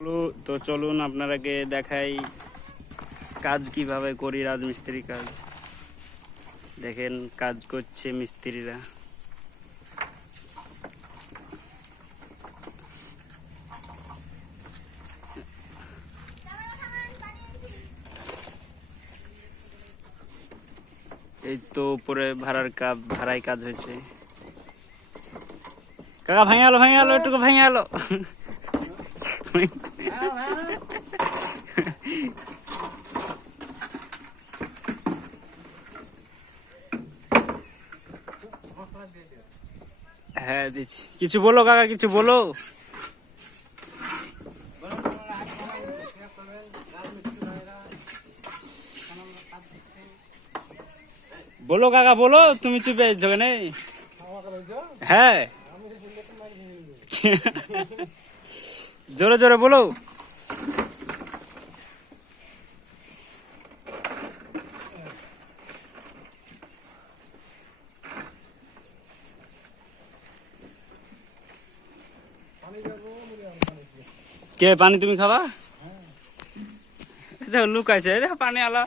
তো চলুন আপনারাকে দেখাই কাজ কিভাবে করি, রাজমিস্ত্রি কাজ। দেখেন কাজ করছে মিস্ত্রিরা। এই তো উপরে ভাড়াই কাজ হয়েছে। কাকা ভাঙে আলো একটু ভাঙে আলো। হ্যাঁ দিচ্ছি। কিছু বলো কাকা, কিছু বলো। বলো কাকা বলো, তুমি চুপে যাবে না। হ্যাঁ জোরে জোরে বলো। কে পানি তুমি খাবা? দেখো লুকাইছে, দেখো পানি আলা।